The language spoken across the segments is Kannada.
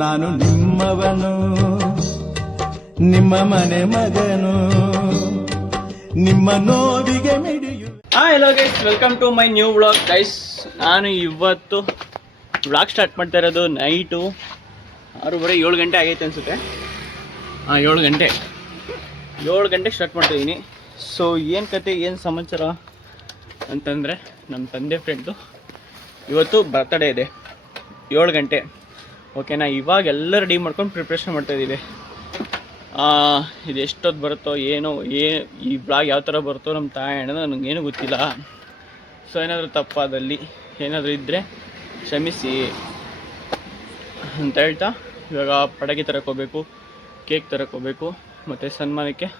ನಾನು ನಿಮ್ಮವನು, ನಿಮ್ಮ ಮನೆ ಮಗನು, ನಿಮ್ಮ ನೋವಿಗೆ ಮಿಡಿಯು. Hello guys, welcome to my new vlog guys. ನಾನು ಇವತ್ತು ವ್ಲಾಗ್ ಸ್ಟಾರ್ಟ್ ಮಾಡ್ತಾ ಇರೋದು ನೈಟು 6:30 7 ಗಂಟೆ ಆಗೈತೆ ಅನಿಸುತ್ತೆ. 7 ಗಂಟೆ ಸ್ಟಾರ್ಟ್ ಮಾಡ್ತಾಯಿದ್ದೀನಿ. ಸೊ ಏನು ಕತೆ, ಏನು ಸಮಾಚಾರ ಅಂತಂದರೆ, ನಮ್ಮ ತಂದೆ ಫ್ರೆಂಡ್ದು ಇವತ್ತು ಬರ್ತಡೇ ಇದೆ. 7 ಗಂಟೆ ಓಕೆನಾ. ಇವಾಗ ಎಲ್ಲ ರೆಡಿ ಮಾಡ್ಕೊಂಡು ಪ್ರಿಪ್ರೇಷನ್ ಮಾಡ್ತಾಯಿದ್ದೀವಿ. ಇದು ಎಷ್ಟೊತ್ತು ಬರುತ್ತೋ ಏನೋ, ಈ ಬ್ಲಾಗ್ ಯಾವ ಥರ ಬರುತ್ತೋ ನಮ್ಮ ತಾಯಿ ಅನ್ನೋದು ನನಗೇನು ಗೊತ್ತಿಲ್ಲ. ಸೊ ಏನಾದರೂ ತಪ್ಪಾದಲ್ಲಿ ಏನಾದರೂ ಇದ್ದರೆ ಕ್ಷಮಿಸಿ ಅಂತ ಹೇಳ್ತಾ, ಇವಾಗ ಪಟಾಕಿ ತರಕೋಬೇಕು, ಕೇಕ್ ತರಕೋಬೇಕು, ಮತ್ತು ಸನ್ಮಾನಕ್ಕೆ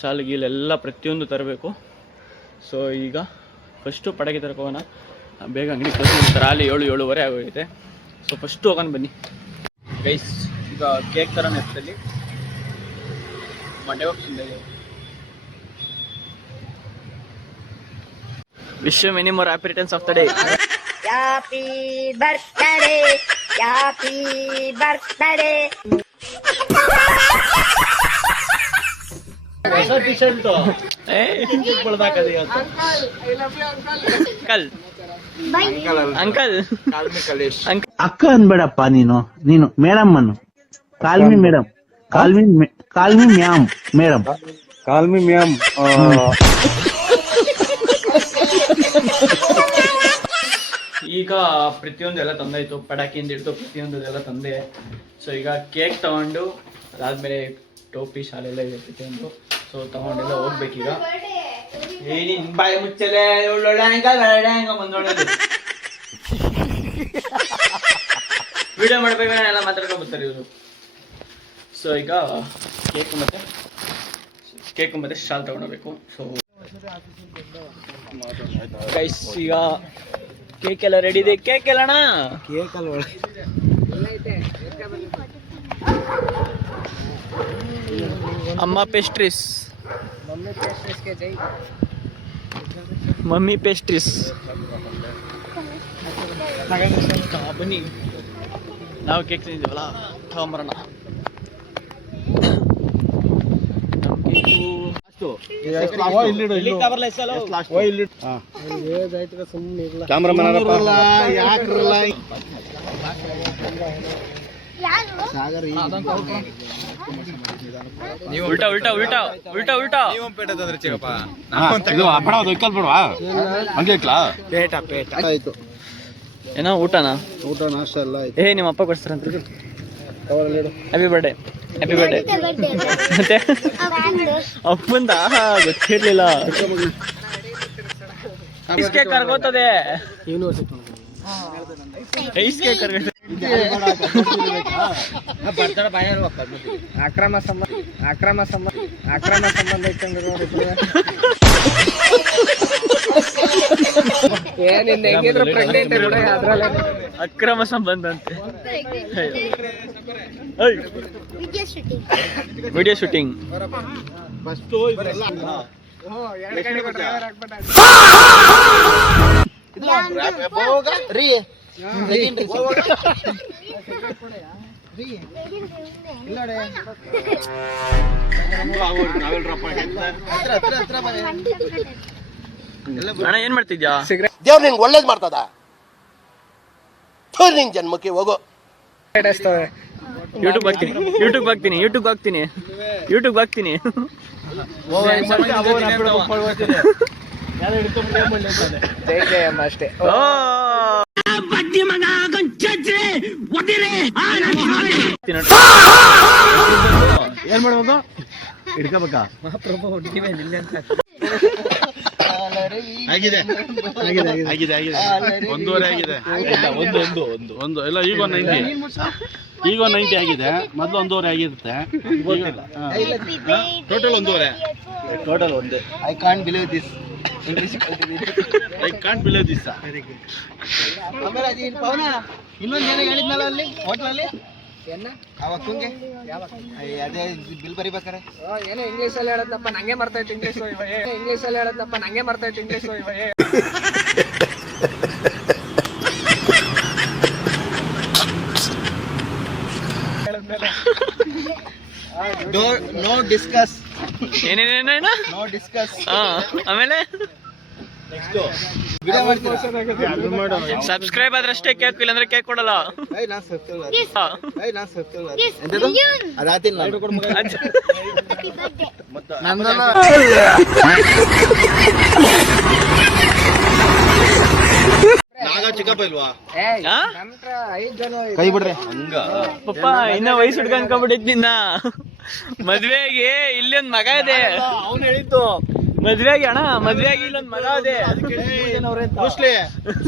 ಶಾಲು ಗೀಲೆಲ್ಲ ಪ್ರತಿಯೊಂದು ತರಬೇಕು. ಸೊ ಈಗ ಫಸ್ಟು ಪಟಾಕಿ ತರಕೋಣ. ಬೇಗ ಅಂಗಡಿ ಕ್ಲೋಸ್ ಮಾಡ್ತಾರೆ, ಅಲ್ಲಿ 7-7:30 ಆಗೋಗಿದೆ. ಸೊ ಫಸ್ಟು ಹೋಗೋಣ ಬನ್ನಿ ಗೈಸ್. ಈಗ ಕೇಕ್ ಥರ ನೆತ್ತಲ್ಲಿ ಮಂಡೆ ಹೋಗ್ತಿದ್ದೆ. Wish you many more happy returns of the day. Happy birthday, happy birthday. Uncle ಅಕ್ಕ ಅನ್ಬೇಡಪ್ಪ, ನೀನು ಮೇಡಮ್ ಅನ್ನು. Call me madam, call me ma'am madam, call me ma'am. ಈಗ ಪ್ರತಿಯೊಂದು ಎಲ್ಲ ತಂದಾಯ್ತು, ಪಟಾಕಿಯಿಂದ ಹಿಡಿದು ಪ್ರತಿಯೊಂದು ಎಲ್ಲ ತಂದೆ. ಸೊ ಈಗ ಕೇಕ್ ತಗೊಂಡು ಅದಾದ್ಮೇಲೆ ಟೋಪಿ ಶಾಲೆಲ್ಲ ಇದೆ ಪ್ರತಿಯೊಂದು. ಸೊ ತಗೊಂಡೆಲ್ಲ ಹೋಗ್ಬೇಕೀಗ. ಏನಿನ್ ಬಾಯಿ ಮುಚ್ಚಲೆ ವಿಡಿಯೋ ಮಾಡ್ಬೇಕಾದ್ರೆ ಎಲ್ಲ ಮಾತಾಡ್ಕೊಂಡು ಬರ್ತಾರೆ ಇವರು. ಸೊ ಈಗ ಕೇಕು ಮತ್ತೆ ಶಾಲ್ ತಗೊಂಡೋಗ್ಬೇಕು. ಸೊ ಗೈಸ್, ಈಗ ಕೇಕ್ ಎಲ್ಲ ರೆಡಿ ಇದೆ. ಕೇಕ್ ಎಲ್ಲಣ್ಣ, ಕೇಕ್ ಅಲ್ವ ಅಮ್ಮ ಪೇಸ್ಟ್ರೀಸ್, ಮಮ್ಮಿ ಪೇಸ್ಟ್ರೀಸ್. ಬನ್ನಿ, ನಾವು ಕೇಕ್ ತಿಂದಿದ್ದೀವಲ್ಲ, ತಗೊಂಬರೋಣ. ಏನೋ ಊಟನಾ? ಏ ನಿಮ್ಮ ಅಪ್ಪ ಕೊಡ್ತಾರಂತ. Happy birthday, happy birthday. ಮತ್ತೆ ಅಪ್ಪಂದ ಗೊತ್ತಿರ್ಲಿಲ್ಲ. ಐಸ್ಗೆ ಕರ್ಗೋತದೆ, ಐಸ್ಗೆ ಕರ್ಗೋತದೆ. ಅಕ್ರಮ ಸಂಬಂಧ ಇಟ್ಟಂಗ ಅಕ್ರಮ ಸಂಬಂಧ ಅಂತೆ. Video shooting. ಅಣ್ಣ ಏನ್ ಮಾಡ್ತಿದ್ಯಾ? ದೇವ್ರು ನಿಂಗೆ ಒಳ್ಳೇದ್ ಮಾಡ್ತದ, ನಿಂಗೆ ಜನ್ಮಕ್ಕೆ ಹೋಗೋ. ಯೂಟ್ಯೂಬ್ ಹಾಕ್ತೀನಿ. ಅಷ್ಟೇ. ಏನ್ ಮಾಡ್ಬೇಕು? ಹಿಡ್ಕೋಬೇಕಾ? ಆಗಿದೆ 1:30 ಆಗಿದೆ. ಒಂದು ಎಲ್ಲ ಈಗ 90 ಆಗಿದೆ. ಮೊದಲು 1:30 ಆಗಿರುತ್ತೆ. Total 1:30. I can't believe this. ಇನ್ನೊಂದು ಏನೋ ಹೇಳಿದ್ನಲ್ಲ ಅಲ್ಲಿ ಹೋಟ್ಲಲ್ಲಿ, ಅವಕ್ಕಂಗೆ ಅದೇ ಬಿಲ್ ಬರಿಬೇಕಾರೆ ಏನೋ ಇಂಗ್ಲೀಷ್ ಅಲ್ಲಿ ಹೇಳದಪ್ಪ, ನಂಗೆ ಮರ್ತೈತೆ ಇಂಗ್ಲೀಷ್. No discuss. ಏನೇನೇನೇನ ನೋ ಡಿಸ್ಕಸ್. ಆಮೇಲೆ ವಿಡಿಯೋ ಮಾಡ್ತೀರಾ? ಸಬ್ಸ್ಕ್ರೈಬ್ ಆದ್ರೆ ಅಷ್ಟೇ ಕೇಕ್, ಇಲ್ಲಾಂದ್ರೆ ಕೇಕ್ ಕೊಡಲ್ಲ. ನಾನ್ ಸಬ್ಸ್ಕ್ರೈಬ್ ಹಾ. ನಾನ್ ಸಬ್ಸ್ಕ್ರೈಬ್ ಅದಾತಿಲ್ಲ ನಾಗ ಚಿಕ್ಕಪ್ಪ ಇಲ್ವಾ? ಆ? ಕೈ ಬಿಡ್ರಿ. ಪಪ್ಪ ಇನ್ನ ವಯಸ್ಸು ಹುಡ್ಕೊಂಡ್ಬಿಟ್ಟಿದ್ ನಿನ್ನ ಮದ್ವೆಗೆ ಇಲ್ಲಿ ಒಂದ್ ಮಗ ಇದೆ. ಅವ್ನು ಹೇಳಿದ್ದು ಮದ್ವೆಗೆ ಅಣ್ಣ, ಮದ್ವೆಗೆ ಇಲ್ಲೊಂದ್ ಮಗ ಇದೆ.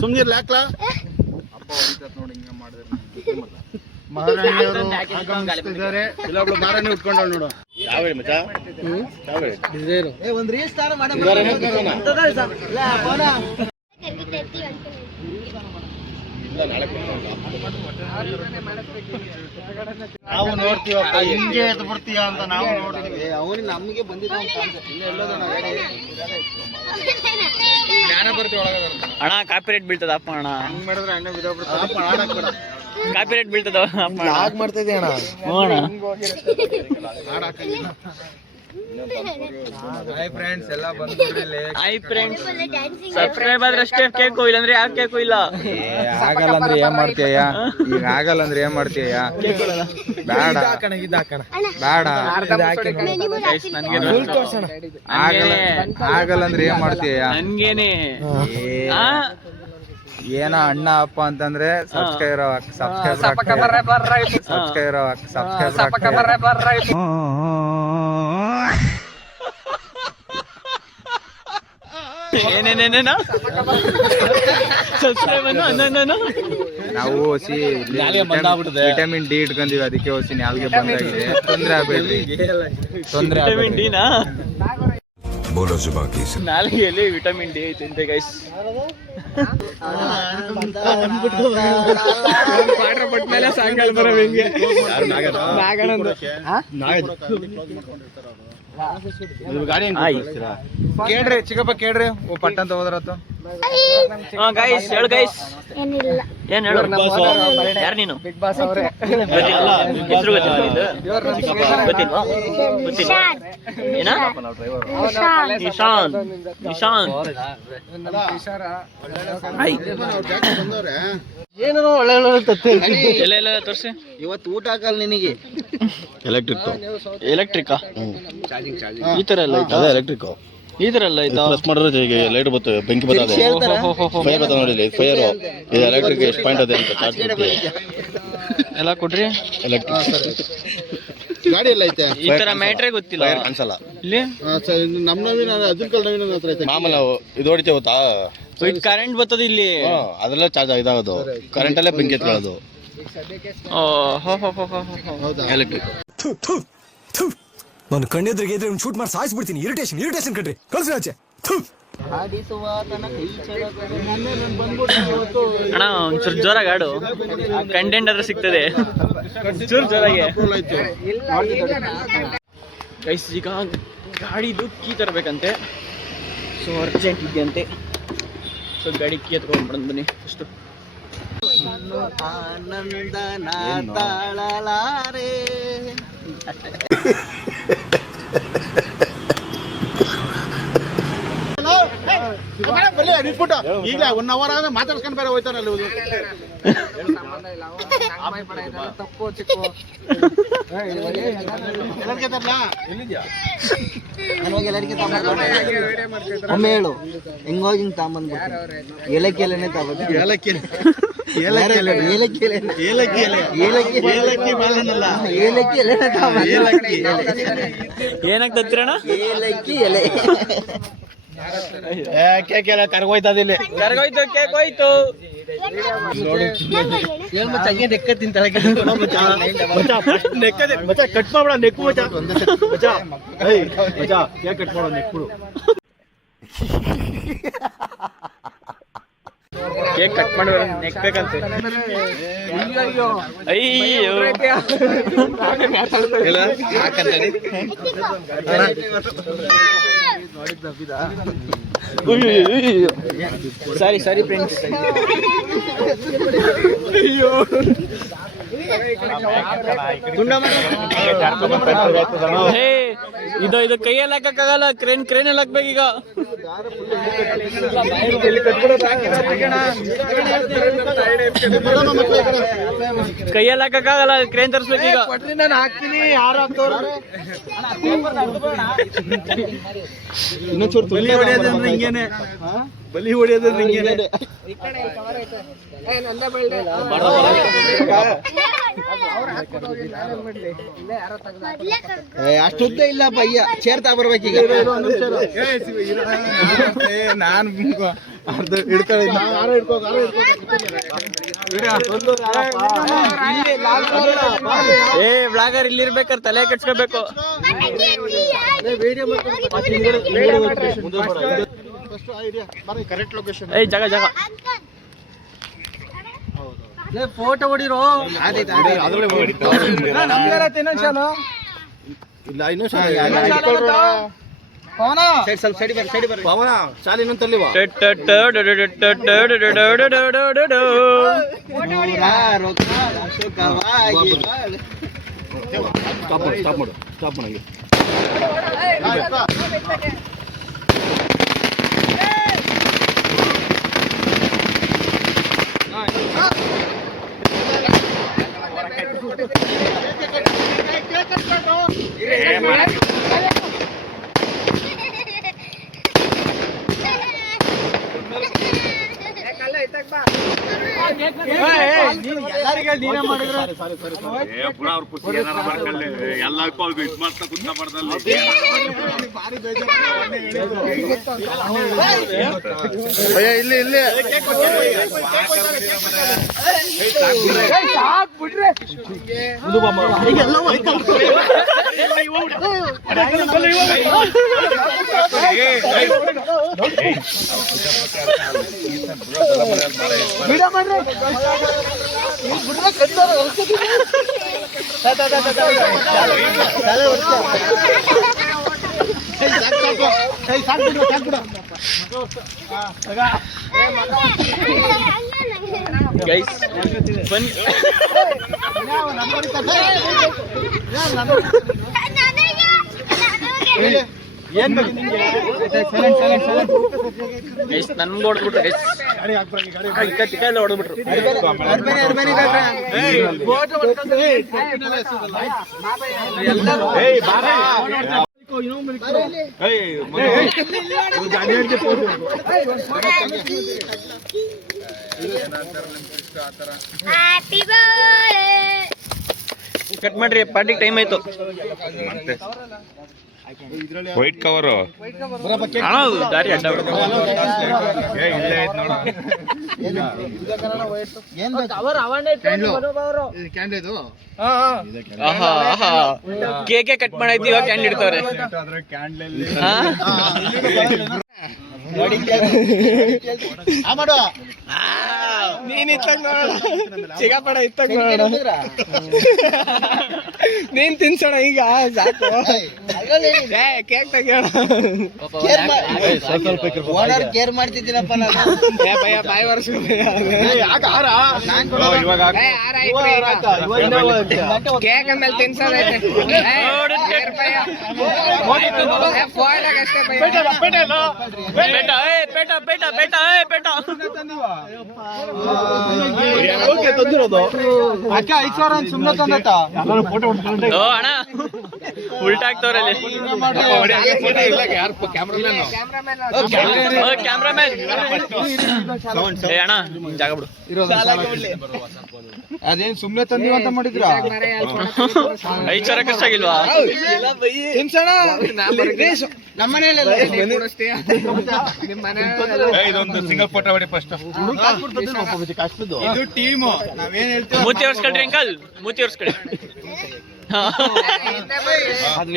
ಸುಮ್ನಿರ್ಲ ಹಾಕ್ಲಾ ಇಲ್ಲೊಬ್ಳು ಮಾರಾಣಿ ಉಟ್ಕೊಂಡವ್ ನೋಡು. ಯಾವ ಹೇಳಿ ಮಚ್ಚ? ಯಾವ ಹೇಳಿ? ಒಂದ್ ರೀಲ್ಸ್ ಸ್ಟಾರ್ ಮಾಡಿ ನಾವು ನೋಡ್ತೀವಪ್ಪ ಹಿಂಗೆ ಎದ್ದು ಬರ್ತೀಯ ಅಂತ ನಾವು ನೋಡ್ತೀವಿ. ಅವನು ನಮ್ಗೆ ಬಂದಿದ್ದ ಅಣ್ಣ ಕಾಪಿ ರೇಟ್ ಬೀಳ್ತದ ಅಪ್ಪ ಅಣ್ಣ, ಕಾಪಿ ರೇಟ್ ಬೀಳ್ತದ ಅಪ್ಪ ಅಣ್ಣ. ಮಾಡ್ತಾ ಇದ್ದೆ ಅಣ್ಣ. ಹ್ಞೂ ಅಣ್ಣ. ಹಾಯ್ ಫ್ರೆಂಡ್ಸ್, ಎಲ್ಲ ಬಂದ್ಬಿಡ್ರಿ. ಹಾಯ್ ಫ್ರೆಂಡ್ಸ್, ಸಬ್ಸ್ಕ್ರೈಬ್ ಆದ್ರೆ ಅಷ್ಟೇ ಕೇಕು, ಇಲ್ಲಾಂದ್ರೆ ಯಾವ ಕೇಕು ಇಲ್ಲ. ಆಗಲ್ಲ ಅಂದ್ರೆ ಏನ್ ಮಾಡ್ತೀಯ? ಈಗ ಆಗಲ್ಲ ಅಂದ್ರೆ ಏನ್ ಮಾಡ್ತೀಯ? ಬೇಡ ಬೇಡ. ಆಗಲ್ಲ ಅಂದ್ರೆ ಏನ್ ಮಾಡ್ತೀಯ? ನನ್ಗೇನೆ ಏನ ಅಣ್ಣ ಅಪ್ಪ ಅಂತಂದ್ರೆ ಏನೇನೇನೇನ ಸಬ್ಸ್ಕ್ರೈಬ್ ನಾವು ಓಸಿ ವಿಟಮಿನ್ ಡಿ ಇಟ್ಕೊಂಡಿವಿ, ಅದಕ್ಕೆ ಓಸಿ ನಾಲ್ಗೆ ಬಂದಾಗಿದೆ. ತೊಂದ್ರೆ ಆಗ್ಬೇಡ್ರಿ, ತೊಂದ್ರೆ ವಿಟಮಿನ್ ಡಿ ನಾ? बोलो जुबान की से ನಾಲಿಗೆಯಲ್ಲಿ ವಿಟಮಿನ್ ಡಿ ಐತೆ ಅಂತೆ ಗೈಸ್. ಸಾಯಂಕಾಲ ಬರೋ ಹೆಂಗೆ ಕೇಳ್ರಿ ಚಿಕ್ಕಪ್ಪ, ಕೇಳ್ರಿ ಪಟ್ಟಂತ ಹೋದ್ರತ್ತು. ಗೈಸ್ ಹೇಳು ಗೈಸ್. ಏನ್ ಹೇಳು? ಯಾರು ನೀನು? ಬಿಗ್ ಬಾಸ್ ಅವರೇ. ಗೊತ್ತಿಲ್ಲ, ಹೆಸರು ಗೊತ್ತಿಲ್ಲ ನಿಂದು? ಗೊತ್ತಿಲ್ವಾ? ಗೊತ್ತಿಲ್ಲ ಏನ? ನಿಶಾಂತ್. ನಿಶಾಂತ್ ಏನೋ ಒಳ್ಳೆ ಎಲ್ಲ ಎಲ್ಲ ತೋರಿಸಿ. ಇವತ್ತು ಊಟ ಹಾಕಲ್ಲ ನಿನಗೆ. ಎಲೆಕ್ಟ್ರಿಕಾ? ಈ ತರ ಎಲ್ಲ ಐತಾ? ಎಲೆಕ್ಟ್ರಿಕ್ ಈ ತರ ಎಲ್ಲ ಐತಾ? ಪ್ರೆಸ್ ಮಾಡಿದ್ರೆ ಲೈಟ್ ಬರ್ತವೆ, ಬೆಂಕಿ ಬರ್ತದೆ, ಫೈರ್ ಬರ್ತದೆ ನೋಡಿ. ಫೈರ್ ಇದು ಎಲೆಕ್ಟ್ರಿಕ್ ಎಷ್ಟು ಪಾಯಿಂಟ್ ಅದೇ ಅಂತ ಚಾರ್ಜ್ ಎಲ್ಲ ಕೊಟ್ರಿ. ಎಲೆಕ್ಟ್ರಿಕ್ ಗಾಡಿ ಎಲ್ಲ ಐತೆ. ಈ ತರ ಮ್ಯಾಟ್ರೇ ಗೊತ್ತಿಲ್ಲ ಅನ್ಸಲ್ಲ ಇಲ್ಲಿ. ನಮ್ಮ ನವೀನ ಅಬ್ದುಲ್ ಕಲ್ ನವೀನ ಹತ್ರ ಐತೆ. ಮಾಮೂಲಿ ನಾವು ಇದು ಹೊಡಿತೇವೆ ಗೊತ್ತಾ, ಕರೆಂಟ್ ಬರ್ತದ ಇಲ್ಲಿ. ಅದೆಲ್ಲ ಚಾರ್ಜ್ ಇದಾಗೋದು, ಕರೆಂಟ್ ಅಲ್ಲೇ ಬೆಂಕಿ ಎತ್ಕೊಳ್ಳೋದು. ಎಲೆಕ್ಟ್ರಿಕ್ ನಾನು ಕಣ್ಣೆದ್ರಿಗೆ ಇದ್ರೆ ಒಂದು ಶೂಟ್ ಮಾಡಿ ಸಾಯಿಸ್ಬಿಡ್ತೀನಿ. ಇರಿಟೇಷನ್ ಕಣ್ರಿ, ಕಳ್ಸಿ ಆಚೆ. ಅಣ್ಣ ಒಂಚೂರು ಜೋರಾಗಿ ಆಡು, ಕಂಟೆಂಟ್ ಆದ್ರೆ ಸಿಗ್ತದೆ. ಚೂರು ಜೋರಾಗಿ ಗೈಸ್. ಈಗ ಗಾಡಿದು ಕೀ ತರಬೇಕಂತೆ, ಸೊ ಅರ್ಜೆಂಟ್ ಇದೆಯಂತೆ. ಸೊ ಗಾಡಿ ಕೀ ಎತ್ಕೊಂಡು ಬನ್ನಿ ಅಷ್ಟು. ಆನಂದನ ತಾಳಲಾರೆ. ಈಗ 1 hour ಆದ್ರೆ ಮಾತಾಡ್ಸ್ಕೊಂಡು ಬೇರೆ ಹೋಯ್ತಾರ ಅಲ್ಲಿ. ತಪ್ಪು ಚಿಕ್ಕು ಒಮ್ಮೆ ಹೇಳು, ಹೆಂಗೋಗಿ ತಾಂಬಂದ್ಬಿಟ್ಟು ಏಲಕ್ಕಿ ಎಲೆನೇ ತಗೊಂಡು. ಏನಾಗ್ತತ್ರಣ? ಏಲಕ್ಕಿ ಎಲೆ ಕೇಕ್ ಎಲ್ಲ ಕರ್ಗೋಯ್ತದ ಇಲ್ಲಿ. ಕರ್ಗೋಯ್ತು, ಕೇಕ್ ಹೋಯ್ತು. ನೆಕ್ಕ ತಿಂತಾಳೆ. ಕಟ್ ಮಾಡ್ಬೇಡ, ನೆಕ್ಕು ಮಚ್ಚ. ಕೇಕ್ ಕಟ್ ಮಾಡೋ ನೆಕ್ಕು. ಕೇಕ್ ಕಟ್ ಮಾಡ್ಬೇಡ, ನೆಕ್ಬೇಕಂತೆ. ಅಯ್ಯೋ ಸಾರಿ ಫ್ರೆಂಡ್ಸ್. ಅಯ್ಯೋ ಹೇ ಇದು ಕೈಯಲ್ಲಿ ಹಾಕಕ್ಕಾಗಲ್ಲ, ಕ್ರೇನಲ್ಲಿ ಹಾಕ್ಬೇಕೀಗ. ಕೈಯಲ್ಲಿ ಹಾಕಕ್ಕಾಗಲ್ಲ, ಕ್ರೇನ್ ತರಿಸ್ಬೇಕೀಗ. ನಾನು ಹಾಕ್ತೀನಿ, ಯಾರು ಹಾಕ್ತವ್ರು? ಬಲಿ ಹೊಡೆಯೋದಂದ್ರೆ ಹಿಂಗೇನೆ, ಬಲಿ ಹೊಡೆಯೋದಂದ್ರೆ ಹಿಂಗೇನೆ. ಅಷ್ಟುದ್ದ ಇಲ್ಲ ಬಯ್ಯ, ಸೇರ್ತಾ ಬರ್ಬೇಕೀಗ. ನಾನು ಹಿಡ್ಕೊಳ್ಳಿ, ಏ ವ್ಲಾಗರ್ ಇಲ್ಲಿ ಇರ್ಬೇಕಾದ್ರೆ ತಲೆ ಕೆಡ್ಸ್ಕೋಬೇಕು. ಏ ಜಾಗ ಫೋಟೋ ಹೊಡಿರೋ. ಪವನ ಶಾಲಿನಂತಲ್ಲಿವಾ ಸ್ಟಾಪ್ ಮಾಡಿ. ಇಲ್ಲಿ ಗೈಸ್ ಬನ್ನಿ. ನನ್ಗೆ ಹೊಡೆದ್ಬಿಟ್ರು ಹೊಡೆದ್ಬಿಟ್ರು. Happy birthday. ಕಟ್ ಮಾಡ್ರಿ, ಪಾರ್ಟಿಗೆ ಟೈಮ್ ಆಯ್ತು. ವೈಟ್ ಕವರ್ ದಾರಿ ಅಡ್ಡ ಕೇಕೆ ಕಟ್ ಮಾಡೈತಿ, ಇವಾಗ ಕ್ಯಾಂಡ್ ಇಡ್ತಾವ್ರೆ. ನೀನ್ ತಿನ್ಸೋಣ ಈಗ ಸಾಕು. ಕೇಕ್ ತೆಗಿಯೋಣ. ಕೇರ್ ಮಾಡ್ತಿದ್ದೀನಪ್ಪ ನಾನು. ಬಾಯಿ ವರ್ಷ ಕೇಕ್ ಅಂದ್ಮೇಲೆ ತಿನ್ಸೋದೈತೆ. ಅಣ್ಣ ಉಲ್ಟಾ ಆಗ್ತವ್ರಲ್ಲಿ. ಕ್ಯಾಮ್ರಾಮನ್ ಏ ಅಣ್ಣ ಜಾಗ ಬಿಡು. ಅದೇನ್ ಸುಮ್ನೆ ತಂದಿವ ಅಂತ ಮಾಡಿದ್ರ? 5,000 ಖರ್ಚ್ ಆಗಿಲ್ವಾ? ಇದೊಂದು ಸಿಂಗಲ್ ಫೋಟೋ ಹೊಡಿ ಫಸ್ಟ್. ಇದು ಟೀಮು, ನಾವೇನ್ ಹೇಳ್ತೀವಿ ಮೂತಿ ಒರ್ಸ್ಕೊಳ್ರಿ ಅಂಕಲ್, ಮೂತಿ ಒರ್ಸ್ಕೊಳ್ರಿ.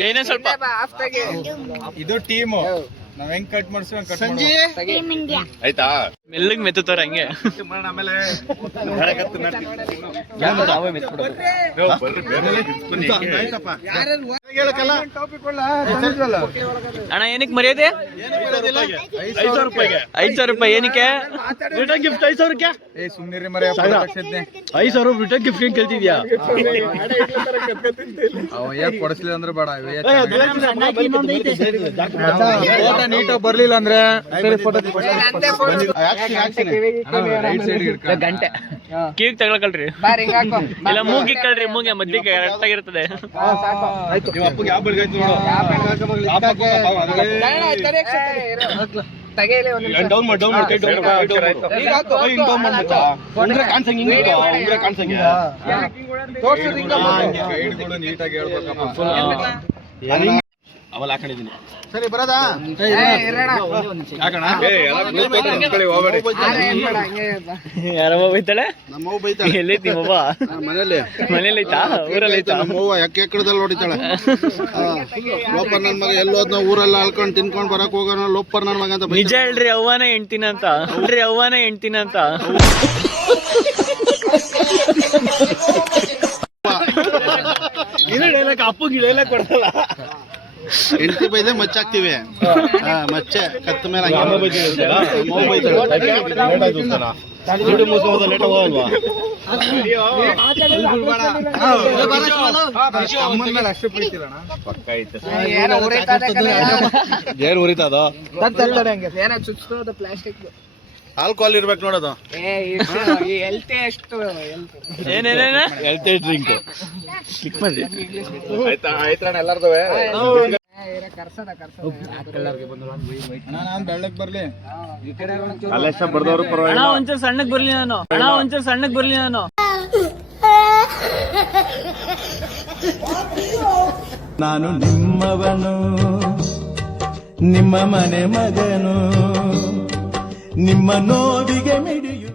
ಏನೇ ಸ್ವಲ್ಪ ಇದು ಟೀಮು, ನಾವ್ ಹೆಂಗ್ ಕಟ್ ಮಾಡ್ತೀವಿ Team India. ಆಯ್ತಾ? ಮೆಲ್ಲಗ್ ಮೆತ್ತುತ್ತಾರ ಹಂಗೆ. ಅಣ್ಣ ಏನಕ್ಕೆ ಮರ್ಯಾದೆ? 5,000 ರೂಪಾಯಿಗೆ 5,000 ರೂಪಾಯಿ ಏನಕ್ಕೆ? Return gift 5,000ಕ್ಕೆ. ಸುಮ್ನಿರಿ ಮರೆ 5,000 ರಿಟರ್ನ್ ಗಿಫ್ಟ್ ಏನ್ ಕೇಳ್ತಿದ್ಯಾ? ಅವ ಯಾಕೆ ಕೊಡಿಸ್ಲಿಲ್ಲ ಅಂದ್ರೆ ಬೇಡ ಫೋಟೋ ನೀಟಾಗಿ ಬರ್ಲಿಲ್ಲ ಅಂದ್ರೆ ಗಂಟೆ ಕೀಗ್ ತಗೊಳ್ಕಲ್ರಿ, ಇಲ್ಲ ಮೂಗಿ ಕಳ್ರಿ, ಮೂಗೆ ಮಧ್ಯಕ್ಕೆ ಕರೆಕ್ಟಾಗಿರ್ತದೆ. ಡೌನ್ ಮಾಡಿ ನೀಟಾಗಿ ಹೇಳ್ಬೇಕಪ್ಪ. ಅವಲ್ ಹಾಕೊಂಡಿದ್ದೀನಿ. ಸರಿ ಬರೋದಾ? ಯಾರಮ್ಮ ಬೈತಾಳೆ? ನಮ್ಮವ್ವ ಬೈತಾಳೆ. ಎಲ್ಲೈತಿ ನಿಮ್ಮವ್ವ? ಮನೇಲಿ ಐತಾ? ಊರಲ್ಲಿ ಐತಾ? ನಮ್ಮವ್ವ ಎಕ್ಕಡದಲ್ಲಿ ಹೊಡಿತಾಳೆ. ಲೋಪರ್ ನನ್ ಮಗ ಎಲ್ಲೋದ್ ನಾವು ಊರೆಲ್ಲ ಅಳ್ಕೊಂಡ್ ತಿನ್ಕೊಂಡ್ ಬರಕ್ ಹೋಗೋಣ, ಲೋಪರ್ ನನ್ ಮಗ ಅಂತ ನಿಜ ಹೇಳ್ರಿ, ಅವ್ವನ ಹೆಂಡ್ತಿನ ಅಂತ. ಹೇಳ್ರಿ, ಅವ್ವನ ಹೆಂಡ್ತಿನ ಅಂತ. ಅಪ್ಪಗೆ ಇಳೆಲ್ಲ ಕೊಡಲ್ಲ. ಹೆಂಡತಿ ಬೈದೆ ಮಚ್ಚಾಕ್ತಿವಿ. ಮಚ್ಚೆ ಕತ್ತ ಮೇಲೆ ಅಷ್ಟು ಪ್ರೀತಿಲ್ಲ. ಏನ್ ಉರಿತದ? ಪ್ಲಾಸ್ಟಿಕ್ ಆಲ್ಕೋಹಾಲ್ ಇರ್ಬೇಕು ನೋಡೋದು. ಏನೇನೇನ ಹೆಲ್ತ್ ಡ್ರಿಂಕ್ ಎಲ್ಲಾರ್ದವೆ. ನಾನ್ ಬೆಳ್ಳಕ್ ಬರ್ಲಿ. ಬರ್ದವ್ರು ಅಣ್ಣ ಒಂಚೂರು ಸಣ್ಣಕ್ ಬರ್ಲಿ ನಾನು. ಅಣ್ಣ ಒಂಚೂರು ಸಣ್ಣಕ್ ಬರ್ಲಿ ನಾನು. ನಾನು ನಿಮ್ಮವನು, ನಿಮ್ಮ ಮನೆ ಮಗನು, ನಿಮ್ಮ ನೋವಿಗೆ ಮಿಡಿಯು